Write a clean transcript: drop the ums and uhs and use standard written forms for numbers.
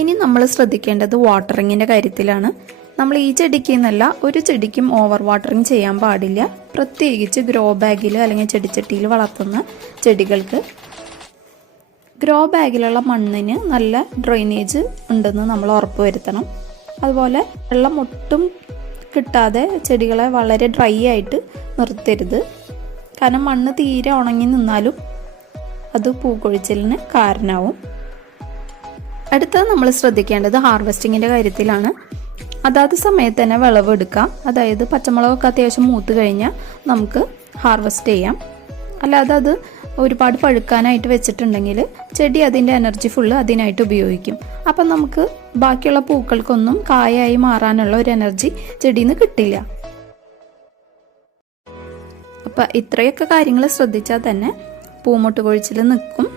ഇനി നമ്മൾ ശ്രദ്ധിക്കേണ്ടത് വാട്ടറിങ്ങിൻ്റെ കാര്യത്തിലാണ്. നമ്മൾ ഈ ചെടിക്ക് എന്നല്ല, ഒരു ചെടിക്കും ഓവർ വാട്ടറിങ് ചെയ്യാൻ പാടില്ല. പ്രത്യേകിച്ച് ഗ്രോ ബാഗിൽ അല്ലെങ്കിൽ ചെടിച്ചട്ടിയിൽ വളർത്തുന്ന ചെടികൾക്ക്. ഗ്രോ ബാഗിലുള്ള മണ്ണിന് നല്ല ഡ്രെയിനേജ് ഉണ്ടെന്ന് നമ്മൾ ഉറപ്പ് വരുത്തണം. അതുപോലെ വെള്ളം ഒട്ടും കിട്ടാതെ ചെടികളെ വളരെ ഡ്രൈ ആയിട്ട് നിർത്തരുത്. കാരണം മണ്ണ് തീരെ ഉണങ്ങി നിന്നാലും അത് പൂക്കൊഴിച്ചിലിന് കാരണമാവും. അടുത്തത് നമ്മൾ ശ്രദ്ധിക്കേണ്ടത് ഹാർവെസ്റ്റിങ്ങിൻ്റെ കാര്യത്തിലാണ്. അതാത് സമയത്ത് തന്നെ വിളവെടുക്കാം. അതായത് പച്ചമുളകൊക്കെ അത്യാവശ്യം മൂത്ത് കഴിഞ്ഞാൽ നമുക്ക് ഹാർവെസ്റ്റ് ചെയ്യാം. അല്ലാതെ അത് ഒരുപാട് പഴുക്കാനായിട്ട് വെച്ചിട്ടുണ്ടെങ്കിൽ ചെടി അതിൻ്റെ എനർജി ഫുള്ള് അതിനായിട്ട് ഉപയോഗിക്കും. അപ്പം നമുക്ക് ബാക്കിയുള്ള പൂക്കൾക്കൊന്നും കായായി മാറാനുള്ള ഒരു എനർജി ചെടിയിൽ നിന്ന് കിട്ടില്ല. അപ്പം ഇത്രയൊക്കെ കാര്യങ്ങൾ ശ്രദ്ധിച്ചാൽ തന്നെ പൂമൊട്ട് കൊഴിച്ചിൽ നിൽക്കും.